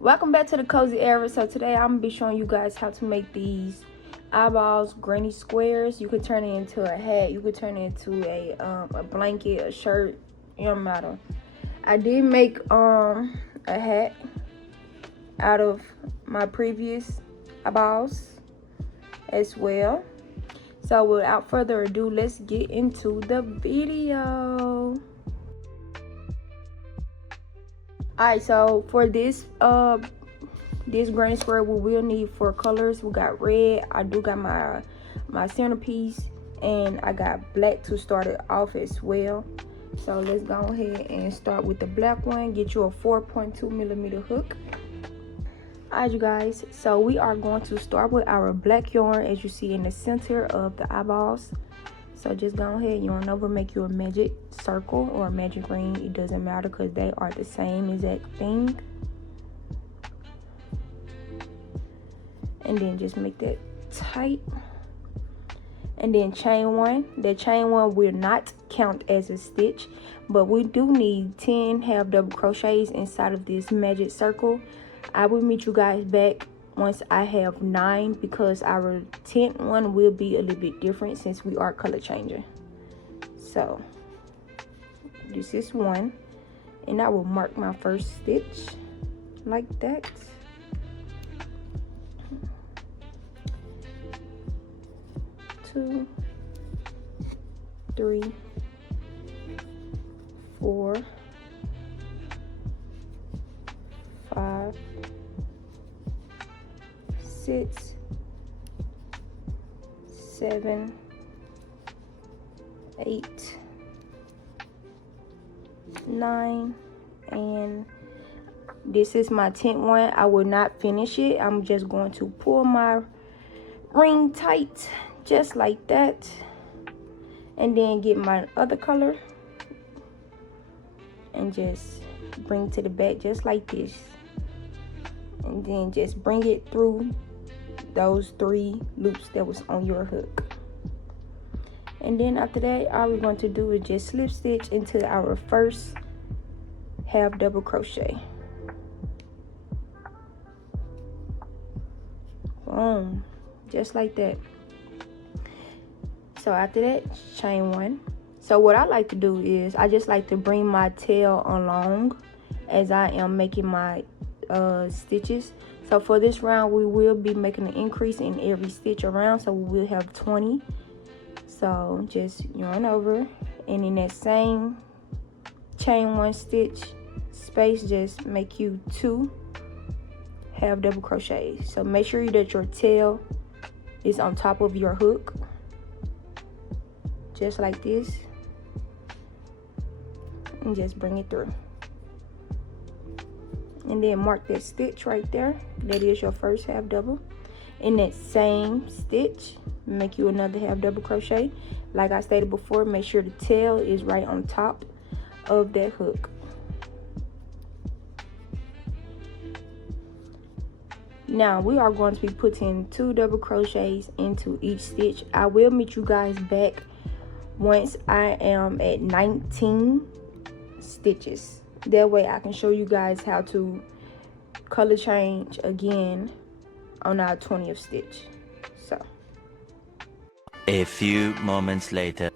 Welcome back to the cozy era. So today I'm gonna be showing you guys how to make these eyeballs granny squares. You could turn it into a hat, you could turn it into a blanket, a shirt, it don't matter. I did make a hat out of my previous eyeballs as well. So without further ado, let's get into the video. Alright, so for this granny square, we will need 4 colors. We got red. I do got my centerpiece, and I got black to start it off as well. So let's go ahead and start with the black one. Get you a 4.2mm hook. Alright, you guys, so we are going to start with our black yarn, as you see in the center of the eyeballs. So just go ahead, yarn over, make you a magic circle or a magic ring. It doesn't matter because they are the same exact thing. And then just make that tight. And then chain one. The chain one will not count as a stitch, but we do need 10 half double crochets inside of this magic circle. I will meet you guys back once I have 9, because our 10th one will be a little bit different since we are color changing. So this is 1, and I will mark my first stitch like that. 2, 3, 4, 5, 6, 7, 8, 9, and this is my 10th one. I will not finish it. I'm just going to pull my ring tight just like that, and then get my other color and just bring to the back just like this, and then just bring it through those 3 loops that was on your hook. And then after that, all we're going to do is just slip stitch into our first half double crochet. Boom, just like that. So after that, chain 1. So what I like to do is I just like to bring my tail along as I am making my stitches. So for this round, we will be making an increase in every stitch around, so we will have 20. So just yarn over, and in that same chain 1 stitch space, just make you 2 half double crochets. So make sure that your tail is on top of your hook, just like this, and just bring it through. And then mark that stitch right there. That is your first half double. In that same stitch, make you another half double crochet. Like I stated before, make sure the tail is right on top of that hook. Now we are going to be putting 2 double crochets into each stitch. I will meet you guys back once I am at 19 stitches. That way I can show you guys how to color change again on our 20th stitch. So a few moments later.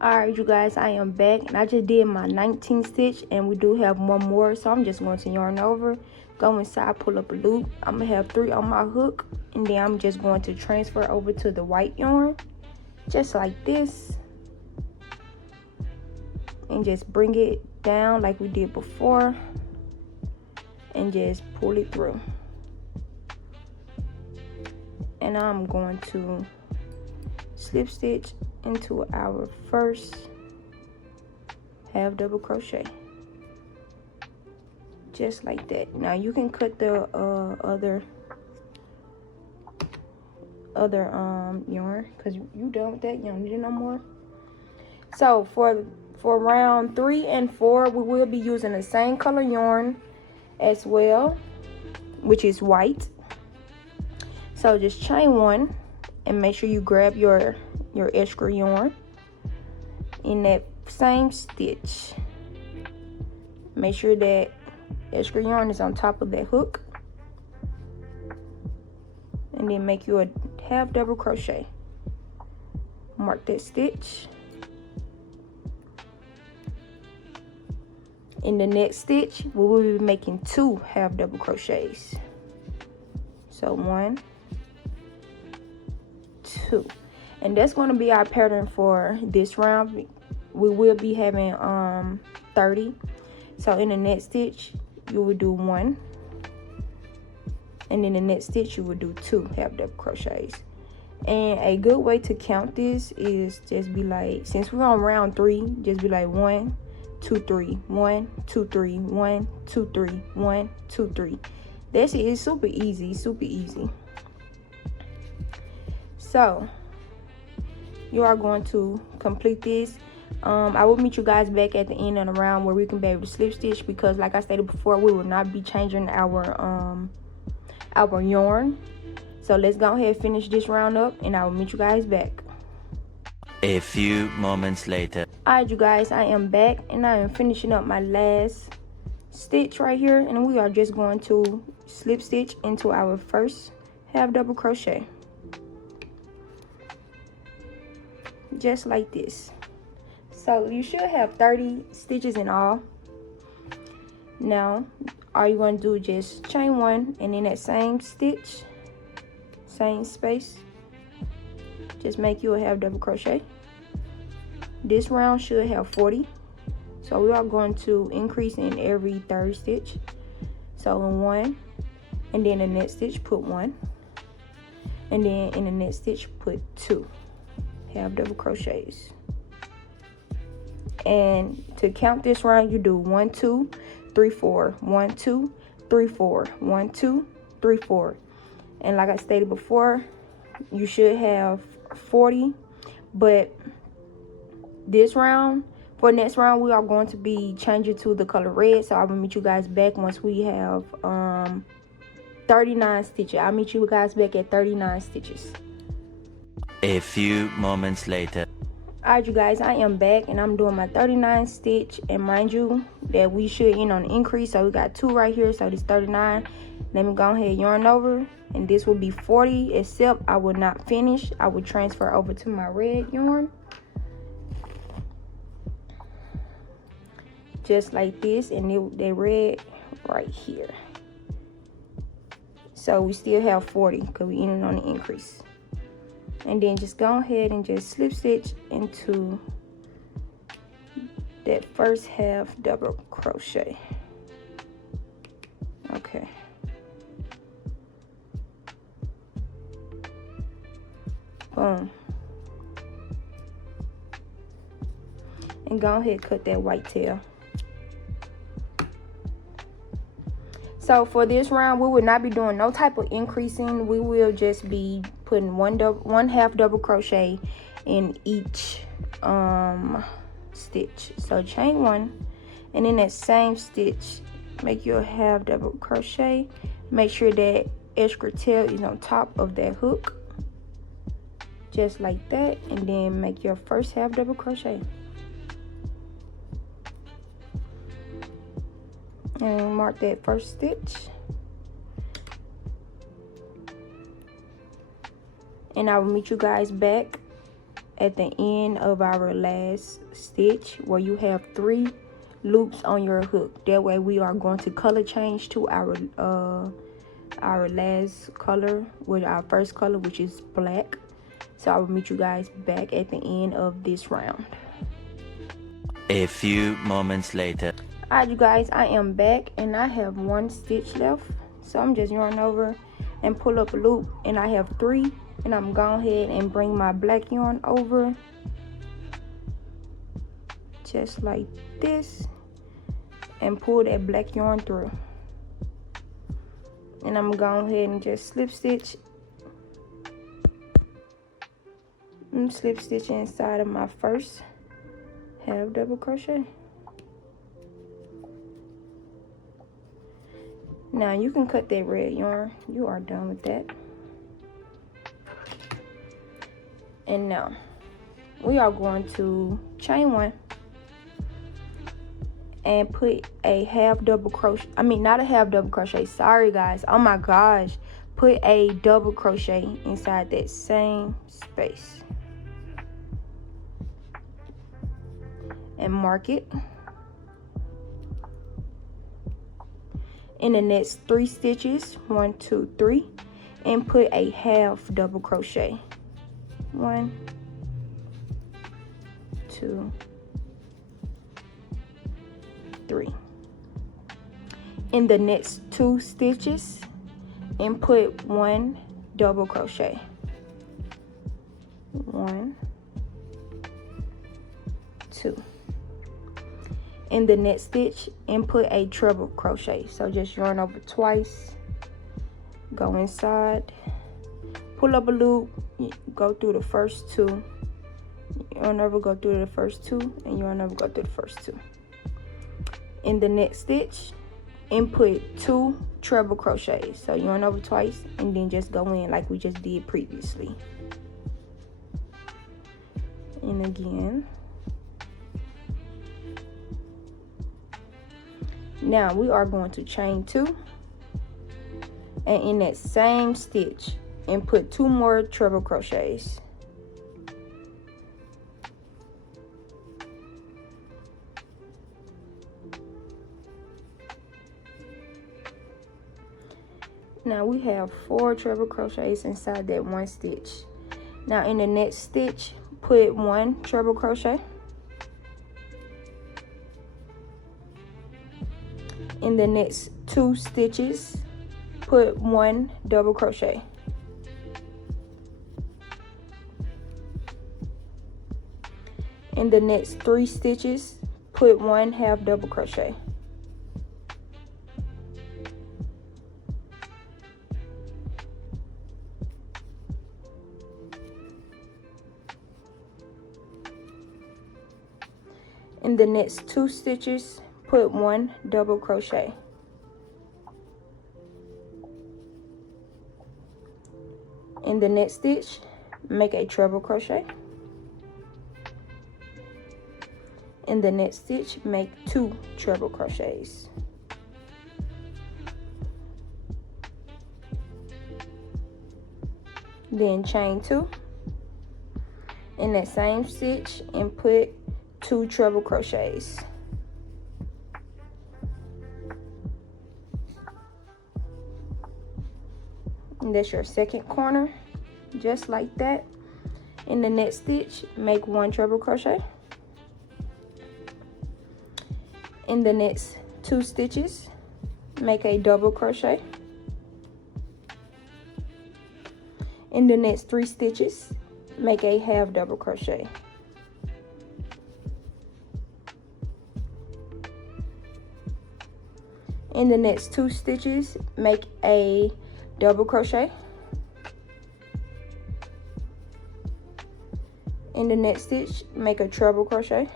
Alright, you guys, I am back, and I just did my 19th stitch, and we do have 1 more. So I'm just going to yarn over, go inside, pull up a loop. I'm gonna have 3 on my hook, and then I'm just going to transfer over to the white yarn just like this, and just bring it down like we did before, and just pull it through. And I'm going to slip stitch into our first half double crochet just like that. Now you can cut the other yarn, because you done with that. You don't need it no more. So for round 3 and 4, we will be using the same color yarn as well, which is white. So just chain 1 and make sure you grab your extra yarn in that same stitch. Make sure that extra yarn is on top of that hook, and then make you a half double crochet. Mark that stitch. In the next stitch, we will be making 2 half double crochets. So 1, 2, and that's going to be our pattern for this round. We will be having 30. So in the next stitch, you will do 1, and in the next stitch, you will do 2 half double crochets. And a good way to count this is just be like, since we're on round 3, just be like 1, 2, 3, 1, 2, 3, 1, 2, 3, 1, 2, 3. That's it. It's super easy, super easy. So you are going to complete this. I will meet you guys back at the end of the round where we can be able to slip stitch, because like I stated before, we will not be changing our yarn. So let's go ahead and finish this round up, and I will meet you guys back. A few moments later. Alright, you guys, I am back, and I am finishing up my last stitch right here, and we are just going to slip stitch into our first half double crochet, just like this. So you should have 30 stitches in all. Now all you're going to do is just chain 1, and in that same stitch, same space, just make you a half double crochet. This round should have 40, so we are going to increase in every third stitch. So in 1, and then the next stitch put 1, and then in the next stitch put 2 half double crochets. And to count this round, you do 1, 2, 3, 4, 1, 2, 3, 4, 1, 2, 3, 4. And like I stated before, you should have 40, but this round, for next round, we are going to be changing to the color red. So I will meet you guys back once we have 39 stitches. I'll meet you guys back at 39 stitches. A few moments later. Alright, you guys, I am back, and I'm doing my 39 stitch, and mind you that we should end on the increase, so we got 2 right here, so this 39. Let me go ahead and yarn over, and this will be 40, except I will not finish. I will transfer over to my red yarn, just like this, and they red right here. So we still have 40 because we ended on the increase. And then just go ahead and just slip stitch into that first half double crochet. Okay. Boom. And go ahead and cut that white tail. So for this round, we will not be doing no type of increasing. We will just be putting one half double crochet in each stitch. So chain 1, and in that same stitch, make your half double crochet. Make sure that extra tail is on top of that hook, just like that, and then make your first half double crochet. And mark that first stitch, and I will meet you guys back at the end of our last stitch where you have 3 loops on your hook. That way we are going to color change to our last color with our first color, which is black. So I will meet you guys back at the end of this round. A few moments later. Alright, you guys, I am back, and I have 1 stitch left. So I'm just yarn over and pull up a loop, and I have 3, and I'm going ahead and bring my black yarn over just like this and pull that black yarn through. And I'm going ahead and just slip stitch and slip stitch inside of my first half double crochet. Now you can cut that red yarn. You are done with that. And now we are going to chain 1, and put a half double crochet, not a half double crochet, sorry guys, oh my gosh, put a double crochet inside that same space and mark it. In the next 3 stitches, 1, 2, 3, and put a half double crochet. 1, 2, 3. In the next 2 stitches, and put 1 double crochet. 1, 2. In the next stitch, and put a treble crochet. So just yarn over twice, go inside, pull up a loop, go through the first 2, yarn over, go through the first 2, and yarn over, go through the first 2. In the next stitch, and put 2 treble crochets. So yarn over twice and then just go in like we just did previously. And again. Now we are going to chain 2, and in that same stitch, and put 2 more treble crochets. Now we have 4 treble crochets inside that 1 stitch. Now in the next stitch, put 1 treble crochet. In the next 2 stitches, put 1 double crochet. In the next 3 stitches, put 1 half double crochet. In the next 2 stitches, put 1 double crochet. In the next stitch, make a treble crochet. In the next stitch, make 2 treble crochets. Then chain 2 in that same stitch and put 2 treble crochets. And that's your second corner, just like that. In the next stitch, make 1 treble crochet. In the next 2 stitches, make a double crochet. In the next 3 stitches, make a half double crochet. In the next 2 stitches, make a double crochet. In the next stitch, make a treble crochet.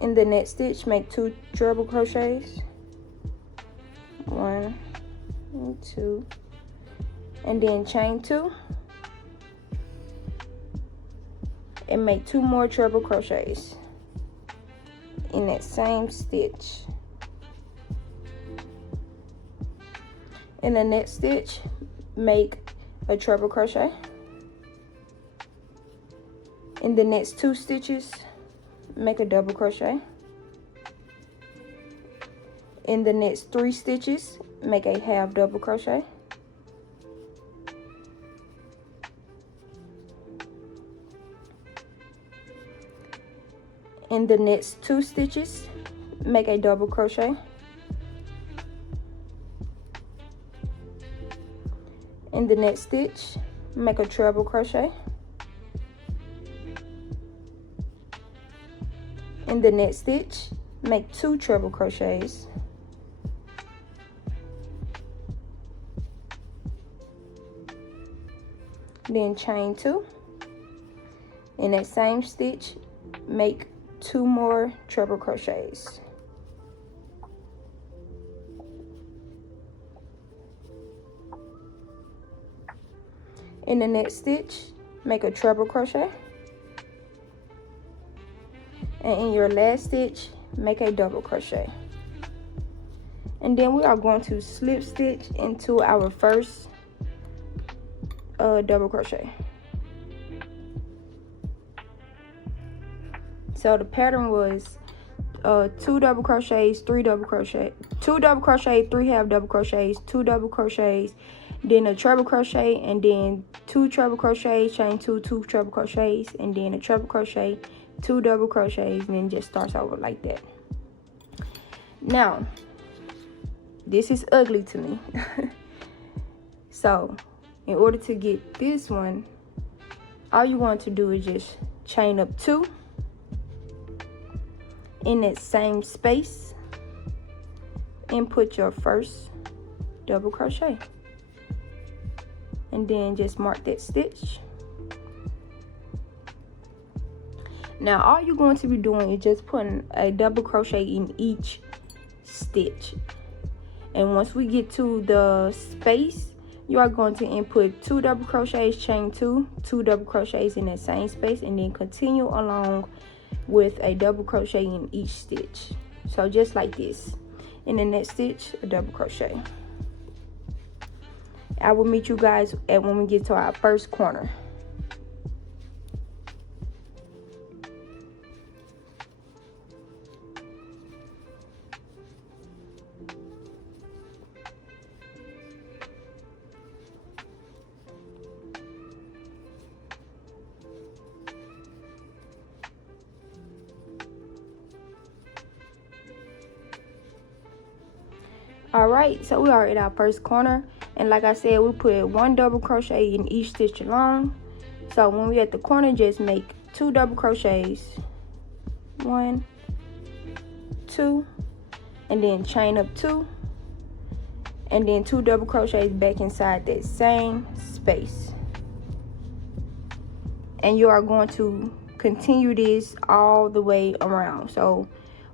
In the next stitch, make 2 treble crochets. 1 and 2, and then chain 2 and make 2 more treble crochets in that same stitch. In the next stitch, make a treble crochet. In the next 2 stitches, make a double crochet. In the next 3 stitches, make a half double crochet. In the next 2 stitches, make a double crochet. In the next stitch, make a treble crochet. In the next stitch, make 2 treble crochets. Then chain 2. In that same stitch, make 2 more treble crochets. In the next stitch, make a treble crochet, and in your last stitch make a double crochet. And then we are going to slip stitch into our first double crochet. So the pattern was 2 double crochets, 3 double crochet, 2 double crochet, 3 half double crochets, 2 double crochets, then a treble crochet, and then 2 treble crochets, chain 2, 2 treble crochets, and then a treble crochet, 2 double crochets, and then just starts over like that. Now this is ugly to me. So in order to get this one, all you want to do is just chain up 2 in that same space and put your first double crochet, and then just mark that stitch. Now all you're going to be doing is just putting a double crochet in each stitch, and once we get to the space, you are going to input 2 double crochets, chain 2, 2 double crochets in that same space, and then continue along with a double crochet in each stitch. So just like this. In the next stitch, a double crochet. I will meet you guys at when we get to our first corner. Alright, so we are at our first corner, and like I said, we put 1 double crochet in each stitch along. So when we're at the corner, just make 2 double crochets, 1, 2, and then chain up 2, and then 2 double crochets back inside that same space. And you are going to continue this all the way around. So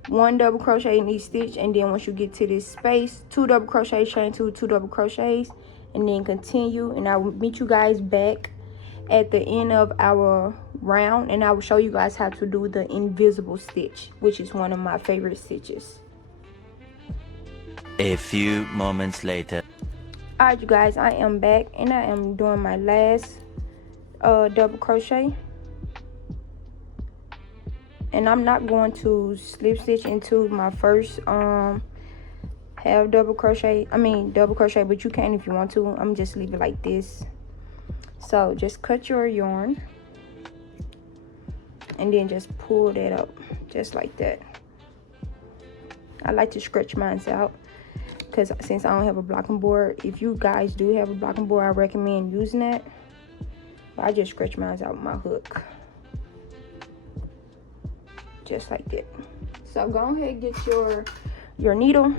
1 double crochet in each stitch, and then once you get to this space, 2 double crochets, chain 2, 2 double crochets, and then continue. And I will meet you guys back at the end of our round, and I will show you guys how to do the invisible stitch, which is one of my favorite stitches. A few moments later. Alright you guys, I am back, and I am doing my last double crochet. And I'm not going to slip stitch into my first half double crochet, double crochet, but you can if you want to. I'm just leave it like this. So just cut your yarn and then just pull that up just like that. I like to stretch mine out because since I don't have a blocking board, if you guys do have a blocking board, I recommend using that. But I just stretch mine out with my hook. Just like that. So go ahead and get your needle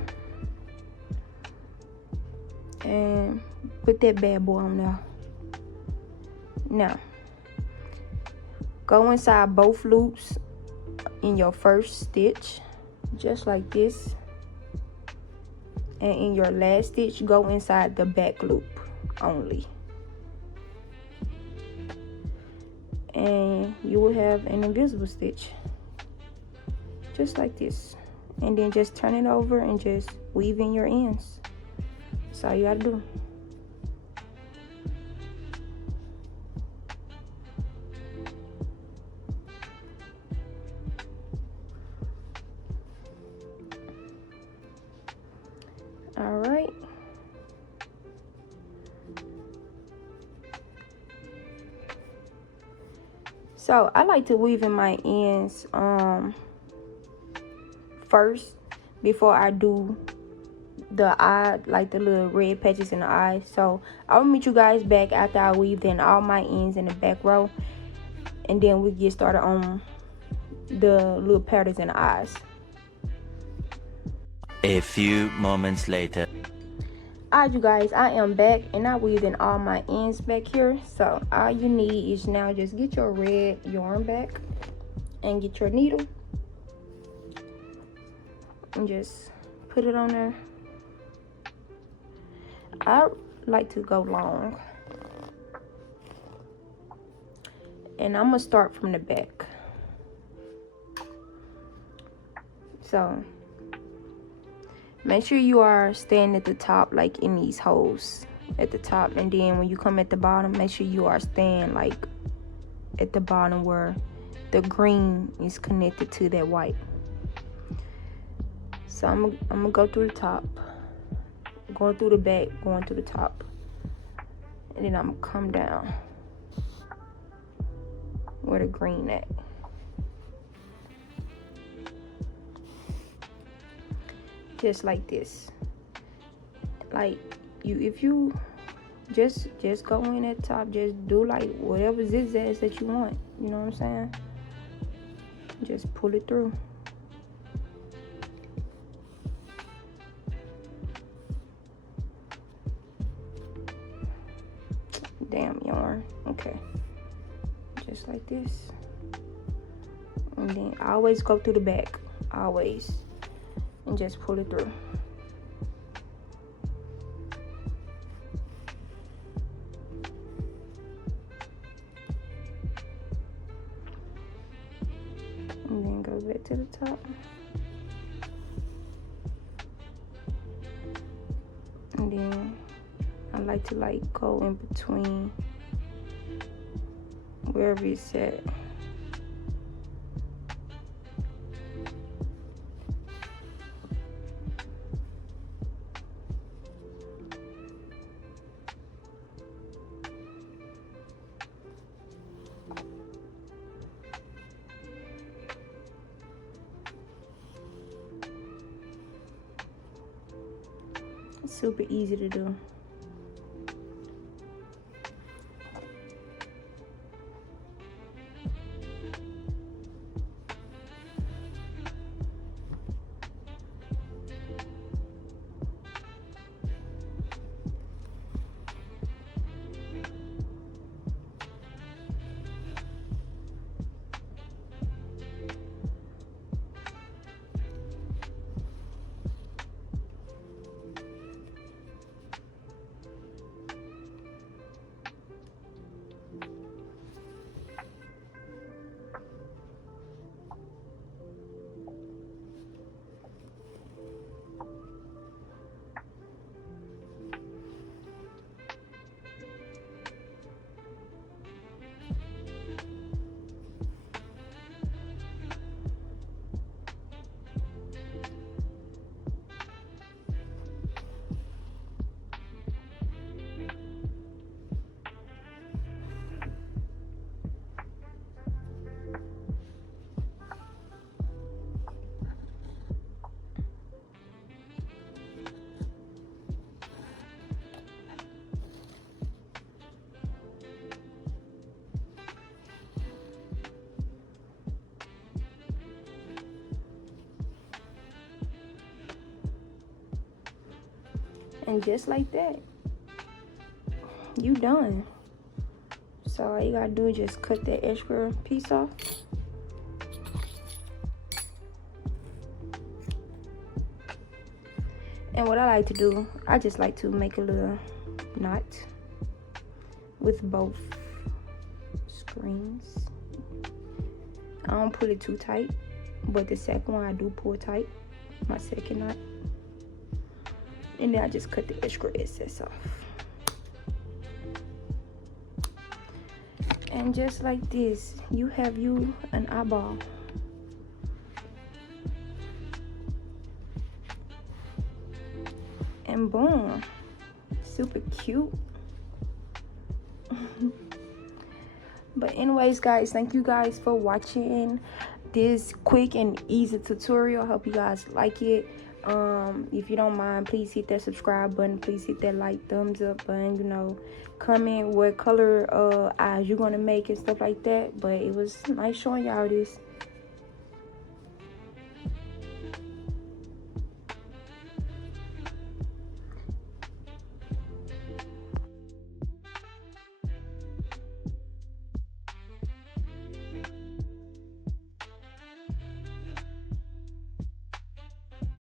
and put that bad boy on there. Now go inside both loops in your first stitch just like this, and in your last stitch go inside the back loop only, and you will have an invisible stitch just like this. And then just turn it over and just weave in your ends. That's all you gotta do. All right. So I like to weave in my ends first before I do the eye, like the little red patches in the eye. So I'll meet you guys back after I weave in all my ends in the back row, and then we get started on the little patterns in the eyes. A few moments later. Alright you guys, I am back, and I weaved in all my ends back here. So all you need is now just get your red yarn back and get your needle and just put it on there. I like to go long, And I'm gonna start from the back. So make sure you are staying at the top, like in these holes at the top, and then when you come at the bottom, make sure you are staying like at the bottom where the green is connected to that white. So I'm gonna go through the top, going through the back, going to the top, and then I'm gonna come down where the green at. Just like this. Like if you just go in at the top, just do like whatever zigzags that you want, you know what I'm saying? Just pull it through. Damn yarn. Okay, just like this. And then I always go through the back, always, and just pull it through. And then go back to the top. And then I like to like go in between wherever it's at. It's super easy to do. And just like that, you done. So all you gotta do is just cut that extra piece off. And what I like to do, I just like to make a little knot with both screens. I don't pull it too tight, but the second one I do pull tight, my second knot. And then I just cut the extra excess off. And just like this, you have you an eyeball. And boom, super cute. But anyways guys, thank you guys for watching this quick and easy tutorial. I hope you guys like it. If you don't mind, please hit that subscribe button, please hit that like, thumbs up button, you know, comment what color eyes you're gonna make and stuff like that. But it was nice showing y'all this.